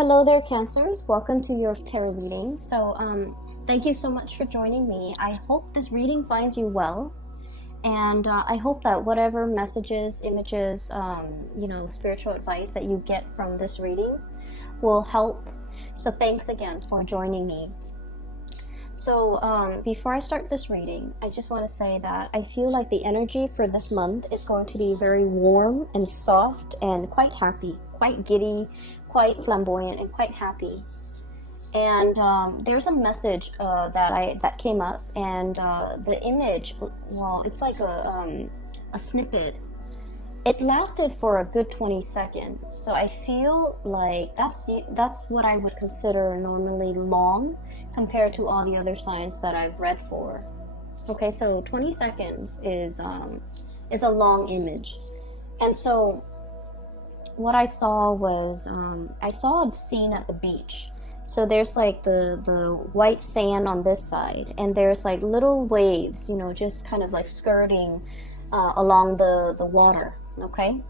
Hello there, Cancers. Welcome to your tarot reading. Thank you so much for joining me. I hope this reading finds you well, and I hope that whatever messages, images, spiritual advice that you get from this reading will help. So thanks again for joining me. So before I start this reading, I just want to say that I feel like the energy for this month is going to be very warm and soft and quite happy, quite giddy, quite flamboyant, and quite happy. And there's a message that came up, and the image, well, it's like a snippet. It lasted for a good 20 seconds, so I feel like that's what I would consider normally long compared to all the other signs that I've read for. Okay, so 20 seconds is a long image. And so what I saw was I saw a scene at the beach. So there's like the white sand on this side, and there's like little waves, just kind of like skirting along the water. Okay,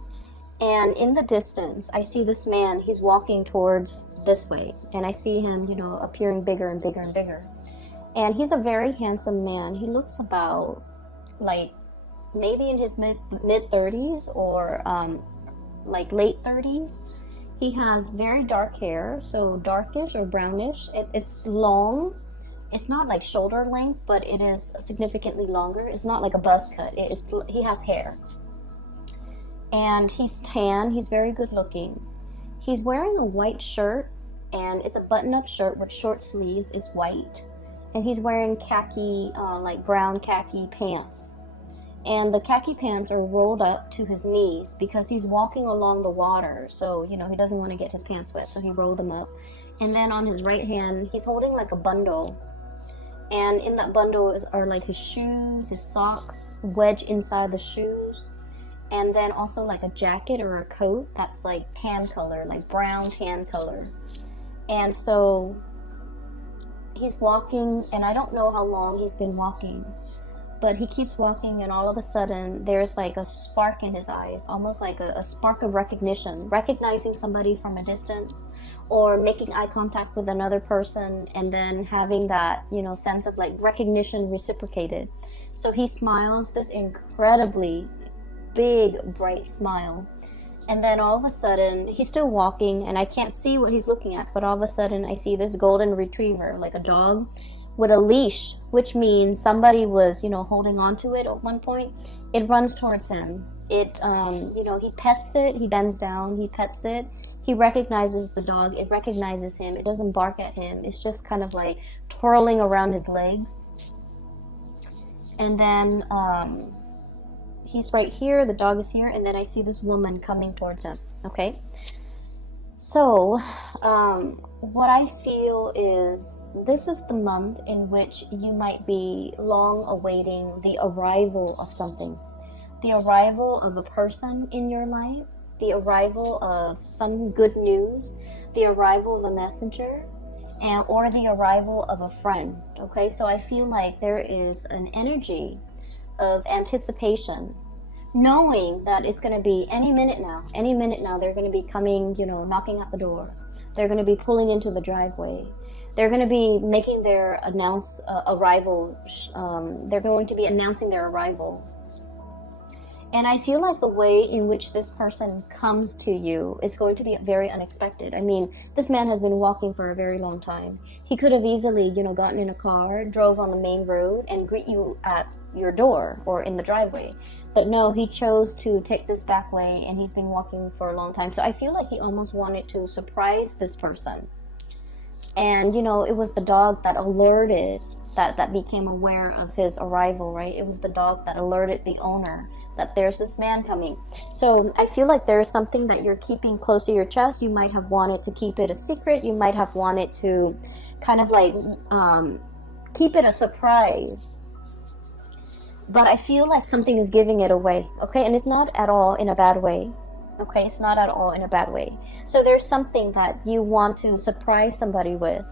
and in the distance I see this man. He's walking towards this way, and I see him appearing bigger and bigger and bigger, and he's a very handsome man. He looks about like maybe in his mid 30s or like late 30s. He has very dark hair, so darkish or brownish. It's long. It's not like shoulder length, but it is significantly longer. It's not like a buzz cut. He has hair. And he's tan. He's very good looking. He's wearing a white shirt, and it's a button-up shirt with short sleeves. It's white. And he's wearing khaki, like brown khaki pants. And the khaki pants are rolled up to his knees because he's walking along the water. So, he doesn't want to get his pants wet, so he rolled them up. And then on his right hand, he's holding like a bundle. And in that bundle are like his shoes, his socks, wedged inside the shoes. And then also like a jacket or a coat that's like tan color, like brown tan color. And so he's walking, and I don't know how long he's been walking, but he keeps walking, and all of a sudden there's like a spark in his eyes, almost like a spark of recognition, recognizing somebody from a distance, or making eye contact with another person, and then having that, sense of like recognition reciprocated. So he smiles this incredibly big, bright smile. And then all of a sudden, he's still walking, and I can't see what he's looking at, but all of a sudden I see this golden retriever, like a dog, with a leash, which means somebody was, holding on to it at one point. It runs towards him. He pets it, he bends down, he pets it. He recognizes the dog, it recognizes him, it doesn't bark at him. It's just kind of like twirling around his legs. And then, he's right here, the dog is here, and then I see this woman coming towards him, okay? So, what I feel is this is the month in which you might be long awaiting the arrival of something. The arrival of a person in your life, the arrival of some good news, the arrival of a messenger, or the arrival of a friend, okay? So I feel like there is an energy of anticipation, knowing that it's going to be any minute now they're going to be coming, knocking at the door. They're going to be pulling into the driveway. They're going to be making their arrival. They're going to be announcing their arrival. And I feel like the way in which this person comes to you is going to be very unexpected. I mean, this man has been walking for a very long time. He could have easily, gotten in a car, drove on the main road, and greet you at your door or in the driveway. But no, he chose to take this back way, and he's been walking for a long time. So I feel like he almost wanted to surprise this person. And, it was the dog that alerted, that became aware of his arrival, right? It was the dog that alerted the owner that there's this man coming. So I feel like there's something that you're keeping close to your chest. You might have wanted to keep it a secret. You might have wanted to kind of like keep it a surprise. But I feel like something is giving it away, okay? And it's not at all in a bad way, okay? It's not at all in a bad way. So there's something that you want to surprise somebody with.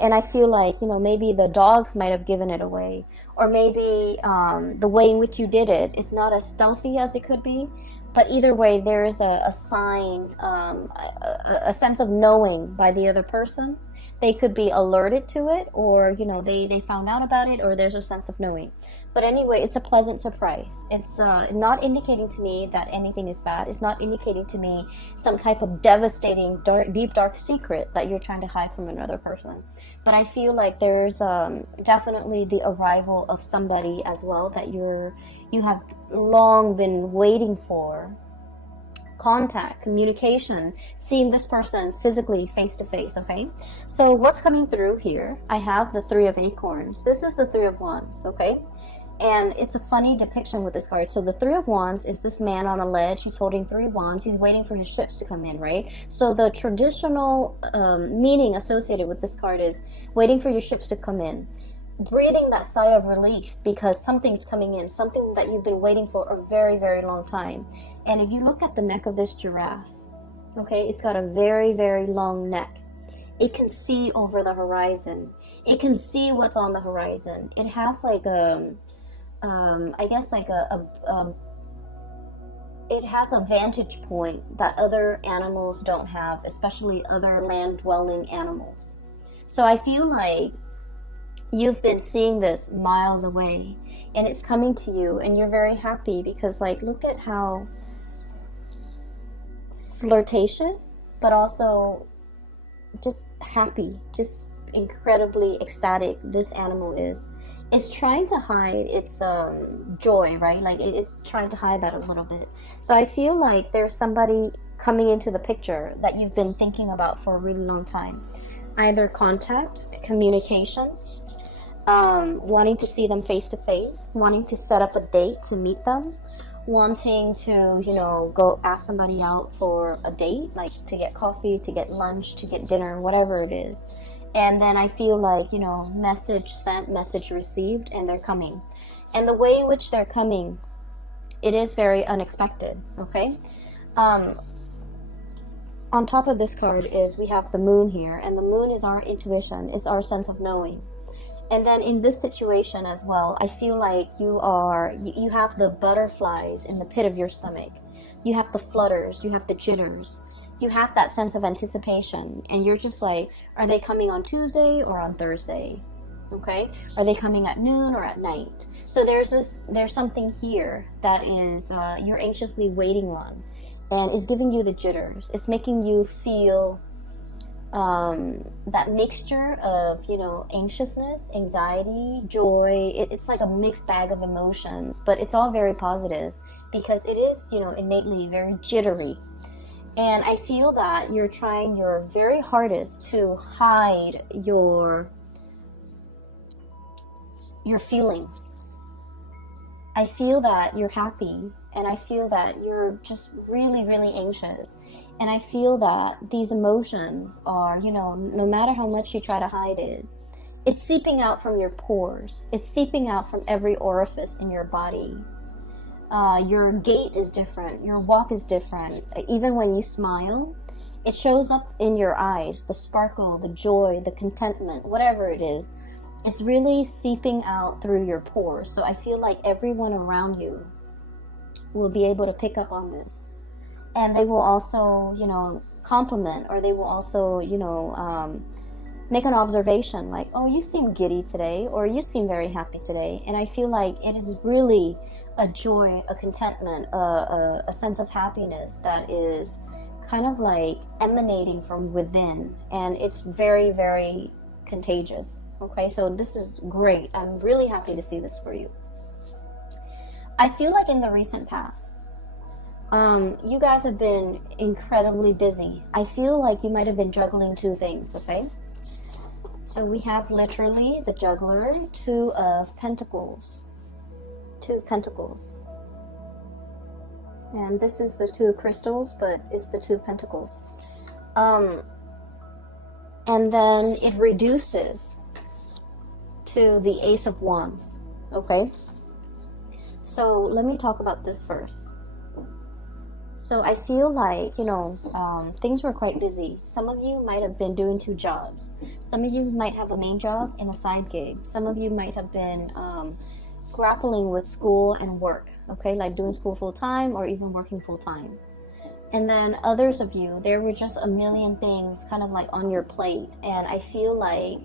And I feel like, maybe the dogs might have given it away. Or maybe the way in which you did it is not as stealthy as it could be. But either way, there is a sign, a sense of knowing by the other person. They could be alerted to it, or they found out about it, or there's a sense of knowing. But anyway, it's a pleasant surprise. It's not indicating to me that anything is bad. It's not indicating to me some type of devastating, deep dark secret that you're trying to hide from another person. But I feel like there's definitely the arrival of somebody as well that you have long been waiting for. Contact, communication, seeing this person physically face to face. Okay, so what's coming through here? I have the Three of Acorns. This is the Three of Wands. Okay, and it's a funny depiction with this card. So the Three of Wands is this man on a ledge. He's holding three wands. He's waiting for his ships to come in, right? So the traditional meaning associated with this card is waiting for your ships to come in. Breathing that sigh of relief because something's coming in, something that you've been waiting for a very, very long time. And if you look at the neck of this giraffe, okay, it's got a very, very long neck. It can see over the horizon. It can see what's on the horizon. It has like it has a vantage point that other animals don't have, especially other land-dwelling animals. So I feel like you've been seeing this miles away and it's coming to you and you're very happy because, like, look at how flirtatious but also just happy, just incredibly ecstatic this animal is. It's trying to hide its joy, right? Like it's trying to hide that a little bit. So I feel like there's somebody coming into the picture that you've been thinking about for a really long time. Either contact, communication, wanting to see them face to face, wanting to set up a date to meet them, wanting to, go ask somebody out for a date, like to get coffee, to get lunch, to get dinner, whatever it is. And then I feel like, message sent, message received, and they're coming. And the way in which they're coming, it is very unexpected, okay? On top of this card is we have the moon here, and the moon is our intuition, is our sense of knowing. And then in this situation as well, I feel like you have the butterflies in the pit of your stomach. You have the flutters, you have the jitters, you have that sense of anticipation, and you're just like, are they coming on Tuesday or on Thursday? Okay, are they coming at noon or at night? So there's something here that is you're anxiously waiting on, and is giving you the jitters. It's making you feel that mixture of, anxiousness, anxiety, joy. It's like a mixed bag of emotions, but it's all very positive because it is, innately very jittery. And I feel that you're trying your very hardest to hide your feelings. I feel that you're happy, and I feel that you're just really, really anxious. And I feel that these emotions are, no matter how much you try to hide it, it's seeping out from your pores. It's seeping out from every orifice in your body. Your gait is different. Your walk is different. Even when you smile, it shows up in your eyes, the sparkle, the joy, the contentment, whatever it is. It's really seeping out through your pores. So I feel like everyone around you will be able to pick up on this. And they will also, compliment, or they will also, make an observation like, oh, you seem giddy today, or you seem very happy today. And I feel like it is really a joy, a contentment, a sense of happiness that is kind of like emanating from within. And it's very, very contagious. Okay, so this is great. I'm really happy to see this for you. I feel like in the recent past, you guys have been incredibly busy. I feel like you might have been juggling two things, okay? So we have literally the juggler, Two of Pentacles. Two of Pentacles. And this is the Two of Crystals, but it's the Two of Pentacles. And then it reduces to the Ace of Wands, okay? So let me talk about this first. So I feel like, things were quite busy. Some of you might have been doing two jobs. Some of you might have a main job and a side gig. Some of you might have been grappling with school and work, okay, like doing school full-time or even working full-time. And then others of you, there were just a million things kind of like on your plate, and I feel like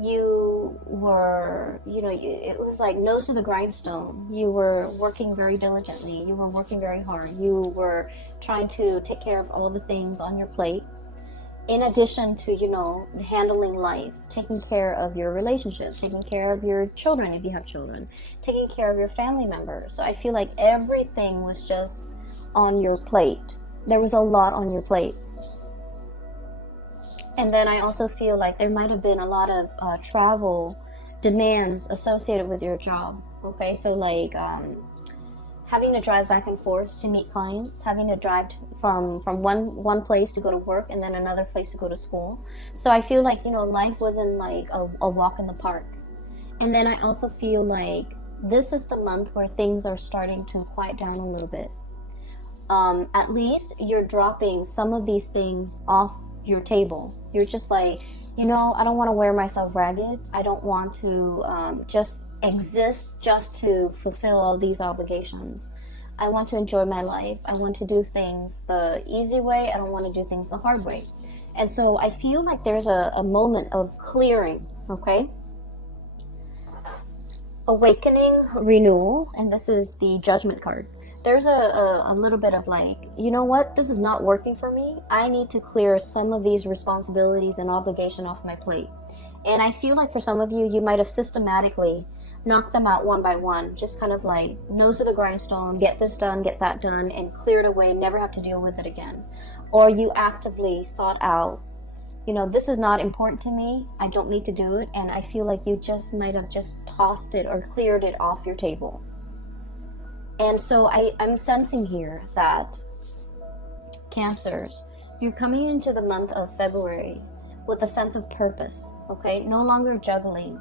you were, it was like nose to the grindstone. You were working very diligently, you were working very hard, you were trying to take care of all the things on your plate, in addition to, handling life, taking care of your relationships, taking care of your children if you have children, taking care of your family members. So I feel like everything was just on your plate. There was a lot on your plate. And then I also feel like there might have been a lot of travel demands associated with your job. Okay, so like having to drive back and forth to meet clients, having to drive from one place to go to work and then another place to go to school. So I feel like, life wasn't like a walk in the park. And then I also feel like this is the month where things are starting to quiet down a little bit. At least you're dropping some of these things off your table. You're just like, I don't want to wear myself ragged. I don't want to just exist just to fulfill all these obligations. I want to enjoy my life. I want to do things the easy way. I don't want to do things the hard way. And so I feel like there's a moment of clearing, okay? Awakening, renewal, and this is the Judgment card. There's a little bit of like, you know what, this is not working for me. I need to clear some of these responsibilities and obligation off my plate. And I feel like for some of you, you might have systematically knocked them out one by one, just kind of like nose to the grindstone, get this done, get that done, and clear it away, never have to deal with it again. Or you actively sought out, this is not important to me, I don't need to do it, and I feel like you just might have just tossed it or cleared it off your table. And so I'm sensing here that Cancers, you're coming into the month of February with a sense of purpose, okay? No longer juggling,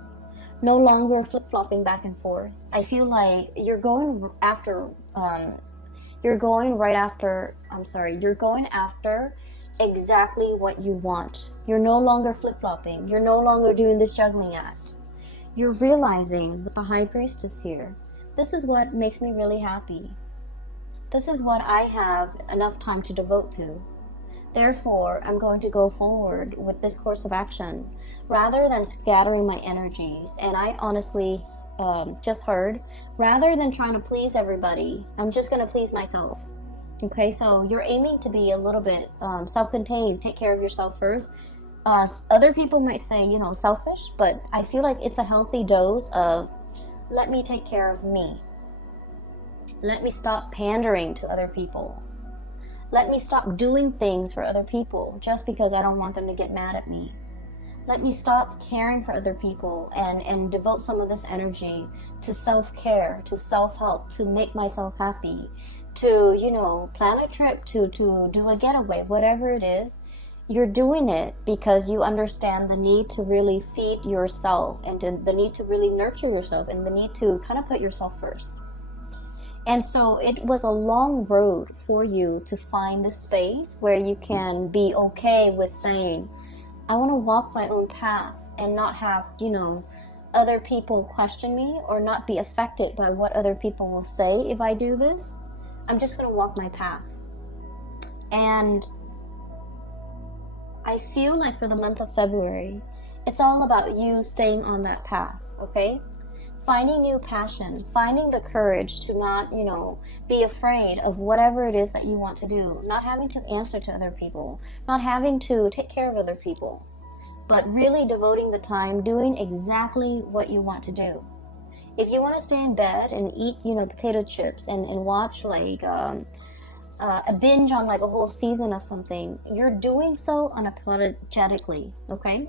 no longer flip-flopping back and forth. I feel like you're going after exactly what you want. You're no longer flip-flopping. You're no longer doing this juggling act. You're realizing with the High Priestess here, this is what makes me really happy. This is what I have enough time to devote to. Therefore, I'm going to go forward with this course of action rather than scattering my energies. And I honestly just heard, rather than trying to please everybody, I'm just going to please myself. Okay, so you're aiming to be a little bit self-contained, take care of yourself first. Other people might say, selfish, but I feel like it's a healthy dose of let me take care of me. Let me stop pandering to other people. Let me stop doing things for other people just because I don't want them to get mad at me. Let me stop caring for other people and devote some of this energy to self-care, to self-help, to make myself happy, to, plan a trip, to do a getaway, whatever it is. You're doing it because you understand the need to really feed yourself and the need to really nurture yourself and the need to kind of put yourself first. And so it was a long road for you to find the space where you can be okay with saying, I want to walk my own path and not have, other people question me or not be affected by what other people will say if I do this. I'm just going to walk my path. And I feel like for the month of February, it's all about you staying on that path, okay? Finding new passion, finding the courage to not, be afraid of whatever it is that you want to do, not having to answer to other people, not having to take care of other people, but really devoting the time doing exactly what you want to do. If you want to stay in bed and eat, potato chips and watch like a binge on like a whole season of something, you're doing so unapologetically, okay?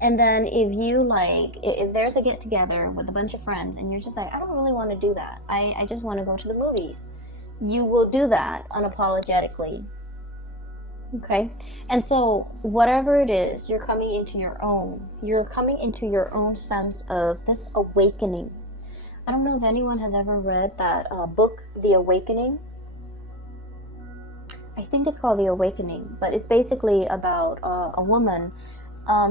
And then if there's a get together with a bunch of friends and you're just like, I don't really want to do that, I just want to go to the movies, you will do that unapologetically, okay? And so whatever it is, you're coming into your own sense of this awakening. I don't know if anyone has ever read that book, The Awakening. I think it's called The Awakening, but it's basically about a woman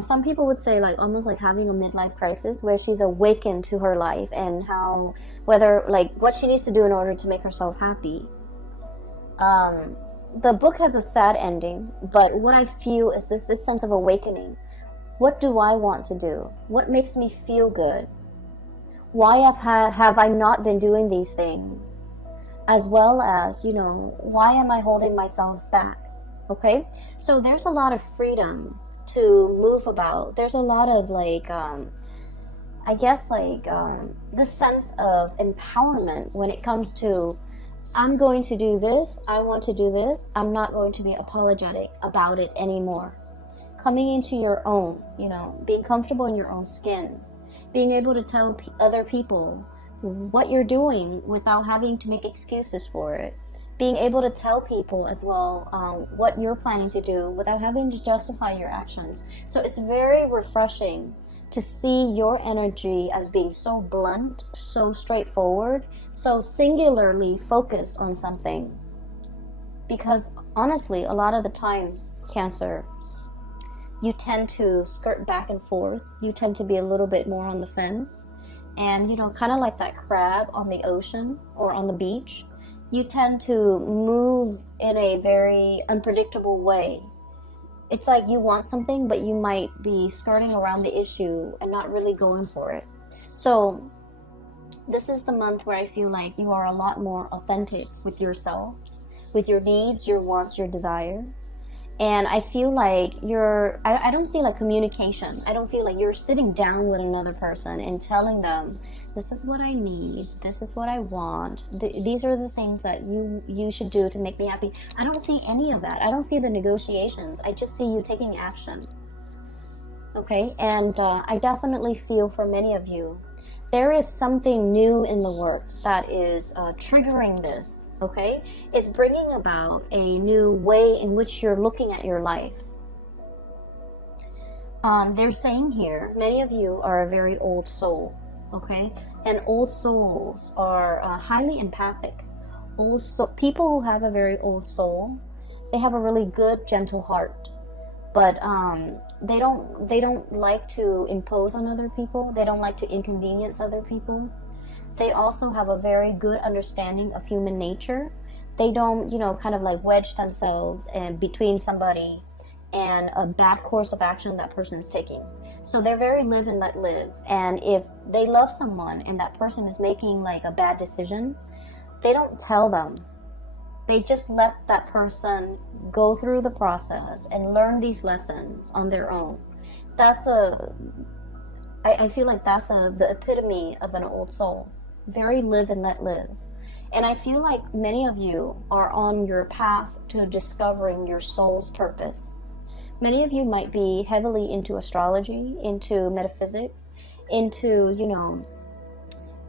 Some people would say like almost like having a midlife crisis, where she's awakened to her life and how, whether like what she needs to do in order to make herself happy. The book has a sad ending, but what I feel is this sense of awakening. What do I want to do? What makes me feel good? Why have I not been doing these things? As well as, you know, why am I holding myself back? Okay, so there's a lot of freedom to move about. There's a lot of like, I guess like this sense of empowerment when it comes to, I'm going to do this, I want to do this, I'm not going to be apologetic about it anymore. Coming into your own, you know, being comfortable in your own skin, being able to tell other people what you're doing without having to make excuses for it, being able to tell people as well what you're planning to do without having to justify your actions. So it's very refreshing to see your energy as being so blunt, so straightforward, so singularly focused on something. Because honestly, a lot of the times, Cancer, you tend to skirt back and forth. You tend to be a little bit more on the fence. And, you know, kind of like that crab on the ocean or on the beach, you tend to move in a very unpredictable way. It's like you want something, but you might be skirting around the issue and not really going for it. So this is the month where I feel like you are a lot more authentic with yourself, with your needs, your wants, your desire. And I feel like I don't see like communication. I don't feel like you're sitting down with another person and telling them, this is what I need, this is what I want, these are the things that you should do to make me happy. I don't see any of that. I don't see the negotiations. I just see you taking action. Okay, and I definitely feel for many of you, there is something new in the works that is triggering this, okay? It's bringing about a new way in which you're looking at your life. They're saying here, many of you are a very old soul, okay? And old souls are highly empathic. People who have a very old soul, they have a really good, gentle heart. But they don't like to impose on other people. They don't like to inconvenience other people. They also have a very good understanding of human nature. They don't, you know, kind of like wedge themselves in between somebody and a bad course of action that person's taking. So they're very live and let live. And if they love someone and that person is making like a bad decision, they don't tell them. They just let that person go through the process and learn these lessons on their own. I feel like that's the epitome of an old soul. Very live and let live. And I feel like many of you are on your path to discovering your soul's purpose. Many of you might be heavily into astrology, into metaphysics, into, you know,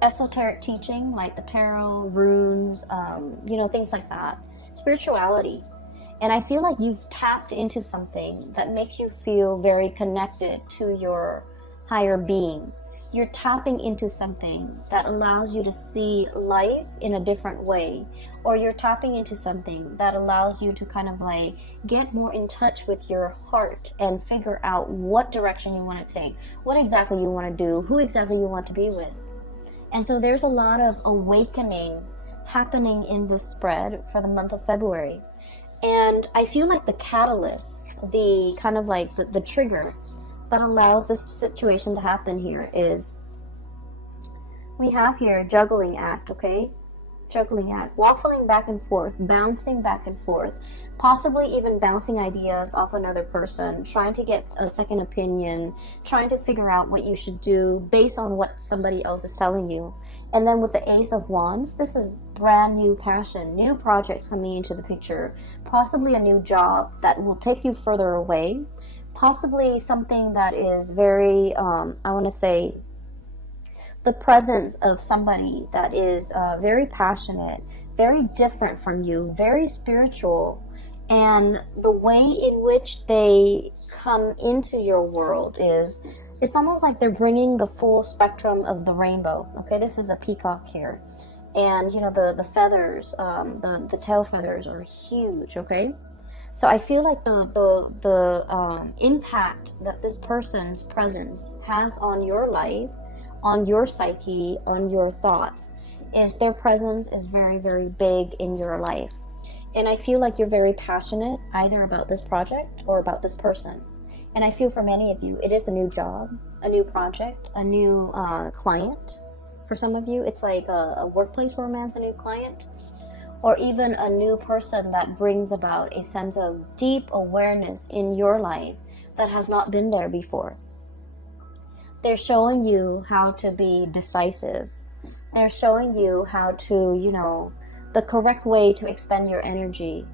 esoteric teaching like the tarot, runes, you know, things like that. Spirituality. And I feel like you've tapped into something that makes you feel very connected to your higher being. You're tapping into something that allows you to see life in a different way. Or you're tapping into something that allows you to kind of like get more in touch with your heart and figure out what direction you want to take, what exactly you want to do, who exactly you want to be with. And so there's a lot of awakening happening in this spread for the month of February. And I feel like the catalyst, the kind of like the trigger that allows this situation to happen here is, we have here juggling act, okay? Juggling act, waffling back and forth, bouncing back and forth, possibly even bouncing ideas off another person, trying to get a second opinion, trying to figure out what you should do based on what somebody else is telling you. And then with the Ace of Wands, this is brand new passion, new projects coming into the picture, possibly a new job that will take you further away, possibly something that is very, I want to say, the presence of somebody that is very passionate, very different from you, very spiritual, and the way in which they come into your world is, it's almost like they're bringing the full spectrum of the rainbow. Okay, this is a peacock here, and you know the feathers, the tail feathers are huge. Okay, So I feel like the impact that this person's presence has on your life, on your psyche, on your thoughts, is their presence is very, very big in your life. And I feel like you're very passionate either about this project or about this person. And I feel for many of you, it is a new job, a new project, a new client. For some of you, it's like a workplace romance, a new client, or even a new person that brings about a sense of deep awareness in your life that has not been there before. They're showing you how to be decisive. They're showing you how to, the correct way to expend your energy.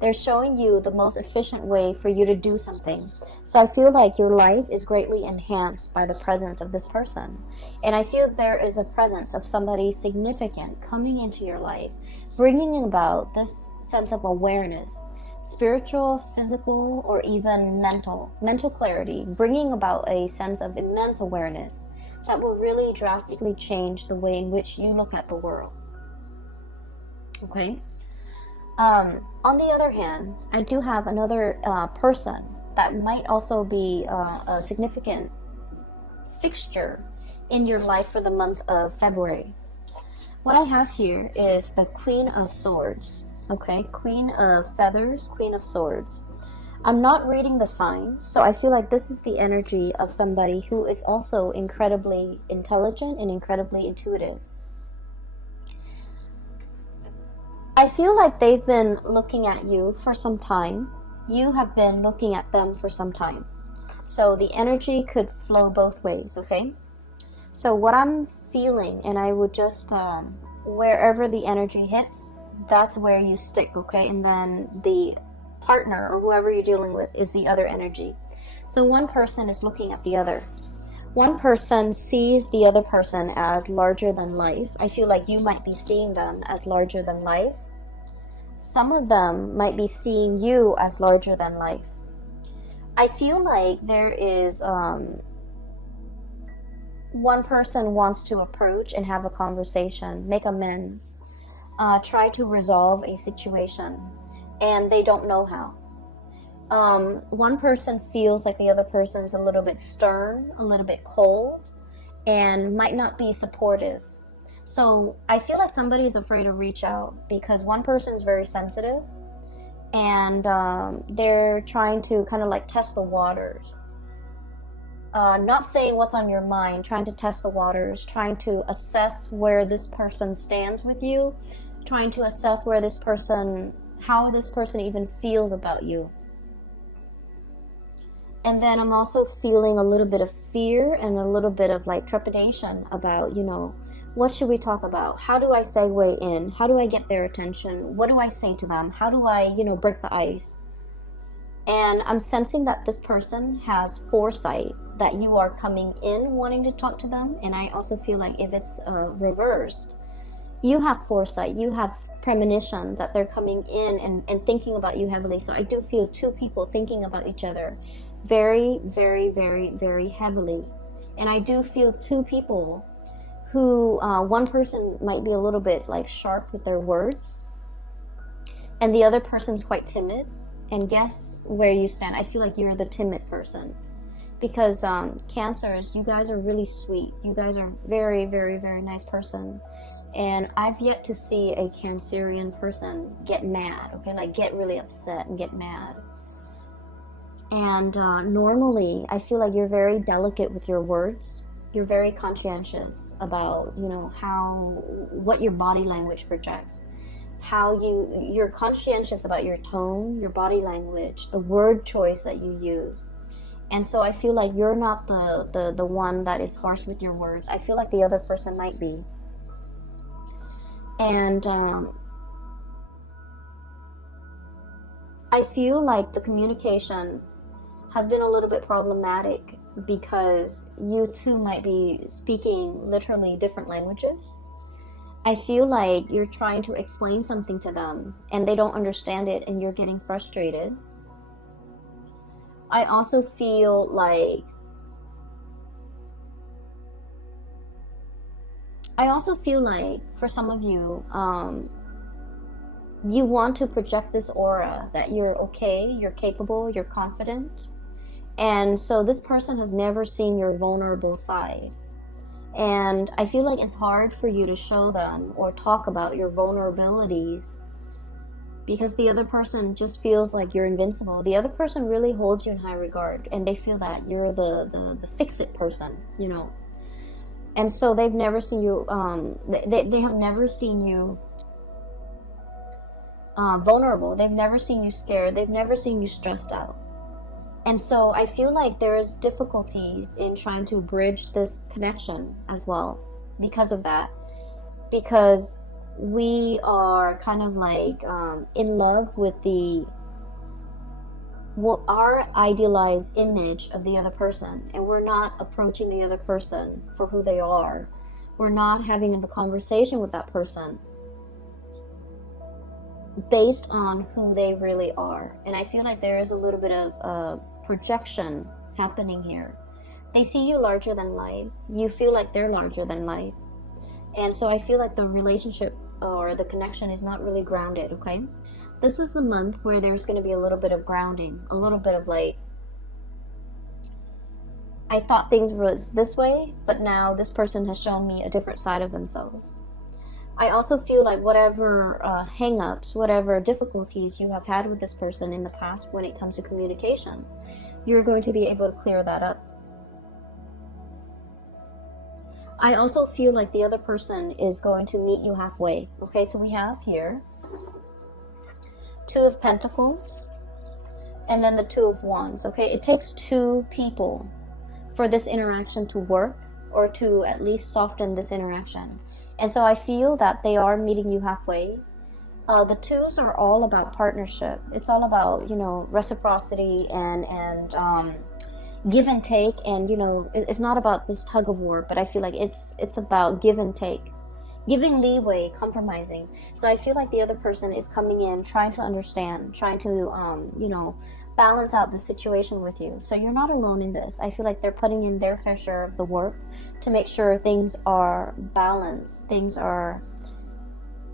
They're showing you the most efficient way for you to do something. So I feel like your life is greatly enhanced by the presence of this person. And I feel there is a presence of somebody significant coming into your life, bringing about this sense of awareness, spiritual, physical, or even mental clarity, bringing about a sense of immense awareness that will really drastically change the way in which you look at the world. Okay? On the other hand, I do have another person that might also be a significant fixture in your life for the month of February. What I have here is the Queen of Swords. Okay, Queen of Feathers, Queen of Swords. I'm not reading the sign, so I feel like this is the energy of somebody who is also incredibly intelligent and incredibly intuitive. I feel like they've been looking at you for some time. You have been looking at them for some time. So the energy could flow both ways, okay? So what I'm feeling, and I would just, wherever the energy hits, that's where you stick, okay? And then the partner or whoever you're dealing with is the other energy. So one person is looking at the other. One person sees the other person as larger than life. I feel like you might be seeing them as larger than life. Some of them might be seeing you as larger than life. I feel like there is one person wants to approach and have a conversation, make amends, try to resolve a situation, and they don't know how. One person feels like the other person is a little bit stern, a little bit cold, and might not be supportive. So I feel like somebody is afraid to reach out because one person is very sensitive, and they're trying to kind of like test the waters. Not saying what's on your mind, trying to test the waters, trying to assess where this person stands with you, trying to assess where this person, how this person even feels about you. And then I'm also feeling a little bit of fear and a little bit of like trepidation about, what should we talk about? How do I segue in? How do I get their attention? What do I say to them? How do I, break the ice? And I'm sensing that this person has foresight that you are coming in wanting to talk to them. And I also feel like if it's reversed, you have foresight, you have premonition that they're coming in and thinking about you heavily. So I do feel two people thinking about each other very, very, very, very heavily. And I do feel two people who, one person might be a little bit like sharp with their words, and the other person's quite timid. And guess where you stand? I feel like you're the timid person. Because Cancers, you guys are really sweet. You guys are very, very, very nice person. And I've yet to see a Cancerian person get mad, okay? Like get really upset and get mad. And normally, I feel like you're very delicate with your words. You're very conscientious about, what your body language projects. How you're conscientious about your tone, your body language, the word choice that you use. And so I feel like you're not the one that is harsh with your words. I feel like the other person might be. And I feel like the communication has been a little bit problematic because you two might be speaking literally different languages. I feel like you're trying to explain something to them and they don't understand it and you're getting frustrated. I also feel like for some of you, you want to project this aura that you're okay, you're capable, you're confident. And so this person has never seen your vulnerable side. And I feel like it's hard for you to show them or talk about your vulnerabilities because the other person just feels like you're invincible. The other person really holds you in high regard, and they feel that you're the fix-it person, you know. And so they've never seen you, they have never seen you vulnerable. They've never seen you scared. They've never seen you stressed out. And so I feel like there's difficulties in trying to bridge this connection as well because of that. Because we are kind of like in love with our idealized image of the other person, and we're not approaching the other person for who they are. We're not having the conversation with that person based on who they really are. And I feel like there is a little bit of projection happening here. They see you larger than life. You feel like they're larger than life. And so I feel like the relationship or the connection is not really grounded, okay? This is the month where there's going to be a little bit of grounding, a little bit of like, I thought things was this way, but now this person has shown me a different side of themselves. I also feel like whatever hang-ups, whatever difficulties you have had with this person in the past when it comes to communication, you're going to be able to clear that up. I also feel like the other person is going to meet you halfway. Okay, so we have here Two of Pentacles and then the Two of Wands. Okay, it takes two people for this interaction to work, or to at least soften this interaction. And so I feel that they are meeting you halfway. The twos are all about partnership. It's all about, you know, reciprocity and give and take. And, you know, it's not about this tug of war, but I feel like it's about give and take. Giving leeway, compromising. So I feel like the other person is coming in, trying to understand, trying to, you know, balance out the situation with you. So you're not alone in this. I feel like they're putting in their fair share of the work to make sure things are balanced, things are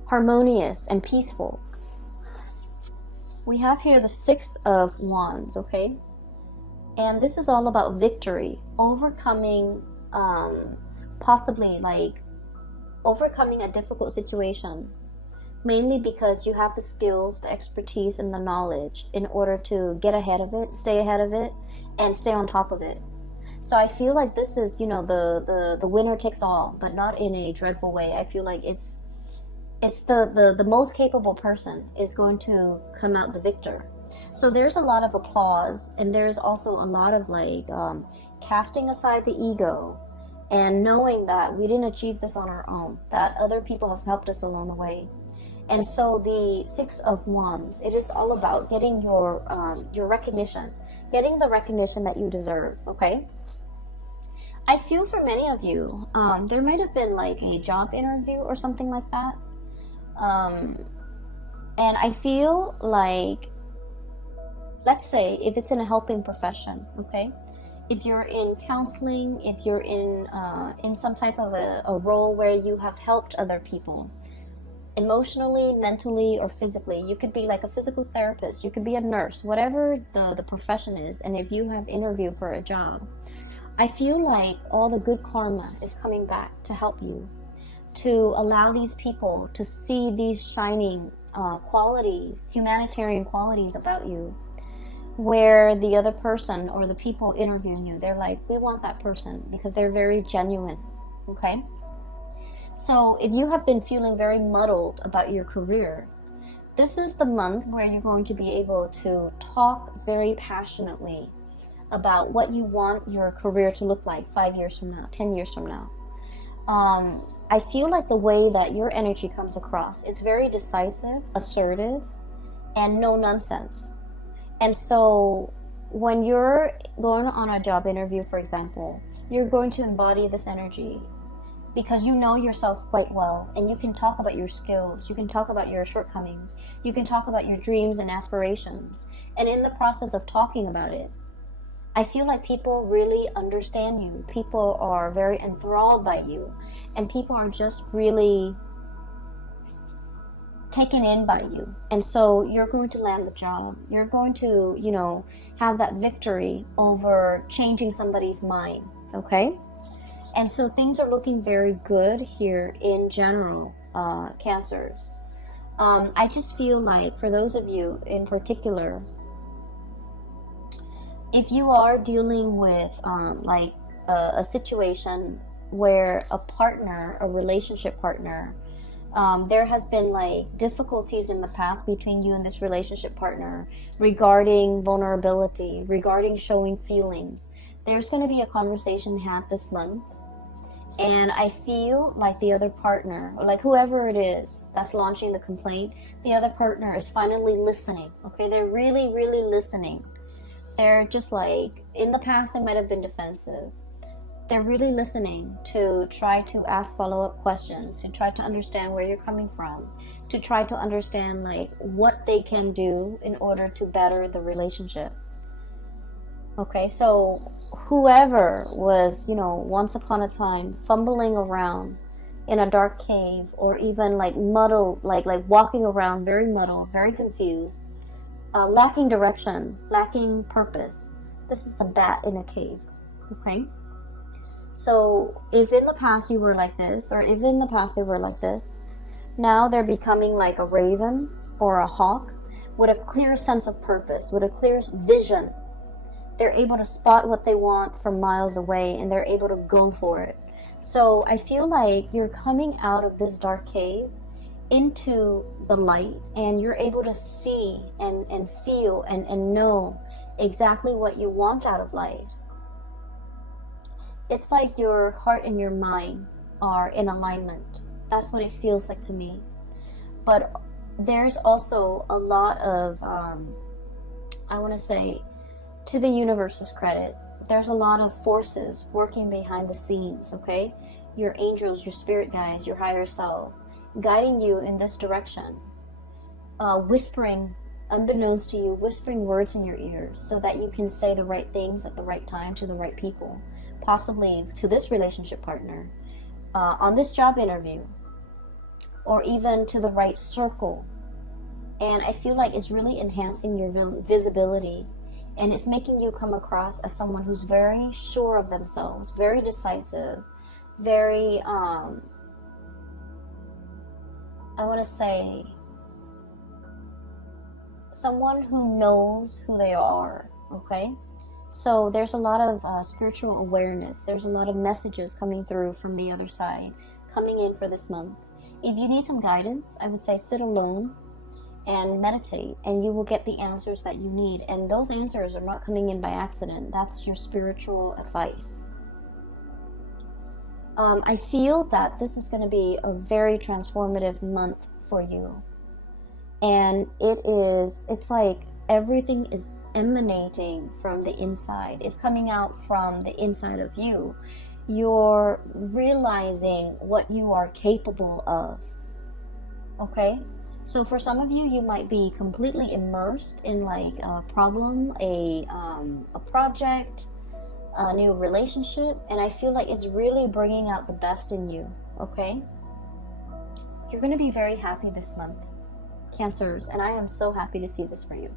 harmonious and peaceful. We have here the Six of Wands, okay? And this is all about victory, overcoming, possibly like overcoming a difficult situation, mainly because you have the skills, the expertise, and the knowledge in order to get ahead of it, stay ahead of it, and stay on top of it. So I feel like this is, you know, the winner takes all, but not in a dreadful way. I feel like it's the most capable person is going to come out the victor. So there's a lot of applause, and there's also a lot of like casting aside the ego and knowing that we didn't achieve this on our own, that other people have helped us along the way. And so the Six of Wands, it is all about getting your recognition, getting the recognition that you deserve, okay? I feel for many of you, there might have been like a job interview or something like that. And I feel like, let's say if it's in a helping profession, okay? If you're in counseling, if you're in some type of a role where you have helped other people, emotionally, mentally, or physically. You could be like a physical therapist, you could be a nurse, whatever the profession is. And if you have interviewed for a job, I feel like all the good karma is coming back to help you, to allow these people to see these shining qualities, humanitarian qualities about you, where the other person or the people interviewing you, they're like, we want that person because they're very genuine, okay? So if you have been feeling very muddled about your career, this is the month where you're going to be able to talk very passionately about what you want your career to look like 5 years from now, 10 years from now. I feel like the way that your energy comes across is very decisive, assertive, and no nonsense. And so when you're going on a job interview, for example, you're going to embody this energy because you know yourself quite well, and you can talk about your skills, you can talk about your shortcomings, you can talk about your dreams and aspirations. And in the process of talking about it, I feel like people really understand you. People are very enthralled by you, and people are just really taken in by you. And so you're going to land the job. You're going to, you know, have that victory over changing somebody's mind, okay? And so things are looking very good here in general, Cancers. I just feel like for those of you in particular, if you are dealing with like a situation where a partner, a relationship partner, there has been like difficulties in the past between you and this relationship partner regarding vulnerability, regarding showing feelings, there's going to be a conversation had this month. And I feel like the other partner, or like whoever it is that's launching the complaint, the other partner is finally listening. Okay, they're really, really listening. They're just like, in the past they might have been defensive. They're really listening to try to ask follow-up questions, to try to understand where you're coming from, to try to understand like what they can do in order to better the relationship. Okay, so whoever was, you know, once upon a time fumbling around in a dark cave, or even like muddled, like walking around very muddled, very confused, lacking direction, lacking purpose. This is a bat in a cave, okay? So if in the past you were like this, or if in the past they were like this, now they're becoming like a raven or a hawk with a clear sense of purpose, with a clear vision. They're able to spot what they want from miles away, and they're able to go for it. So I feel like you're coming out of this dark cave into the light, and you're able to see and feel and know exactly what you want out of life. It's like your heart and your mind are in alignment. That's what it feels like to me. But there's also a lot of, I want to say, to the universe's credit, there's a lot of forces working behind the scenes, okay? Your angels, your spirit guides, your higher self, guiding you in this direction, whispering, unbeknownst to you, whispering words in your ears so that you can say the right things at the right time to the right people, possibly to this relationship partner, on this job interview, or even to the right circle. And I feel like it's really enhancing your visibility, and it's making you come across as someone who's very sure of themselves, very decisive, very, I want to say, someone who knows who they are, okay? So there's a lot of spiritual awareness. There's a lot of messages coming through from the other side, coming in for this month. If you need some guidance, I would say sit alone and meditate, and you will get the answers that you need. And those answers are not coming in by accident. That's your spiritual advice. I feel that this is going to be a very transformative month for you. And it's like everything is emanating from the inside. It's coming out from the inside of you. You're realizing what you are capable of. Okay? So for some of you, you might be completely immersed in like a problem, a project, a new relationship, and I feel like it's really bringing out the best in you, okay? You're going to be very happy this month, Cancers, and I am so happy to see this for you.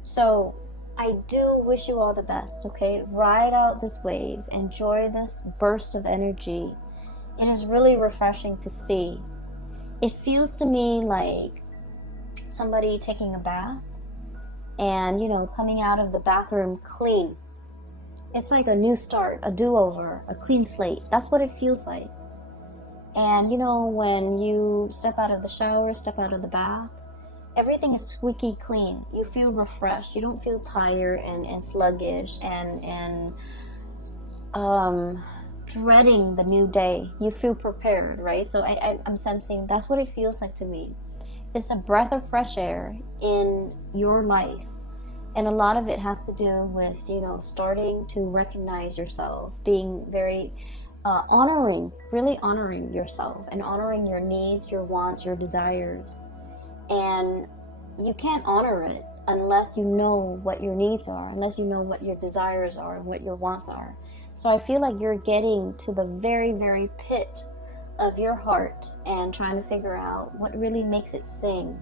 So I do wish you all the best, okay? Ride out this wave, enjoy this burst of energy. It is really refreshing to see. It feels to me like somebody taking a bath and, you know, coming out of the bathroom clean. It's like a new start, a do-over, a clean slate. That's what it feels like. And, you know, when you step out of the shower, step out of the bath, everything is squeaky clean. You feel refreshed. You don't feel tired and sluggish and dreading the new day. You feel prepared, right? So I'm sensing that's what it feels like to me. It's a breath of fresh air in your life, and a lot of it has to do with, you know, starting to recognize yourself, being very really honoring yourself and honoring your needs, your wants, your desires. And you can't honor it unless you know what your needs are, unless you know what your desires are and what your wants are. So I feel like you're getting to the very, very pit of your heart and trying to figure out what really makes it sing.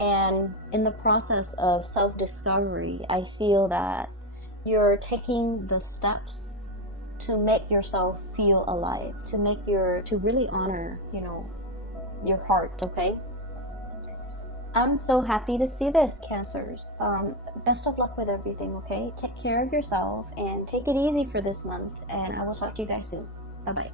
And in the process of self-discovery, I feel that you're taking the steps to make yourself feel alive, to really honor, your heart, okay? I'm so happy to see this, Cancers. Best of luck with everything, okay? Take care of yourself and take it easy for this month, and I will talk to you guys soon. Bye-bye.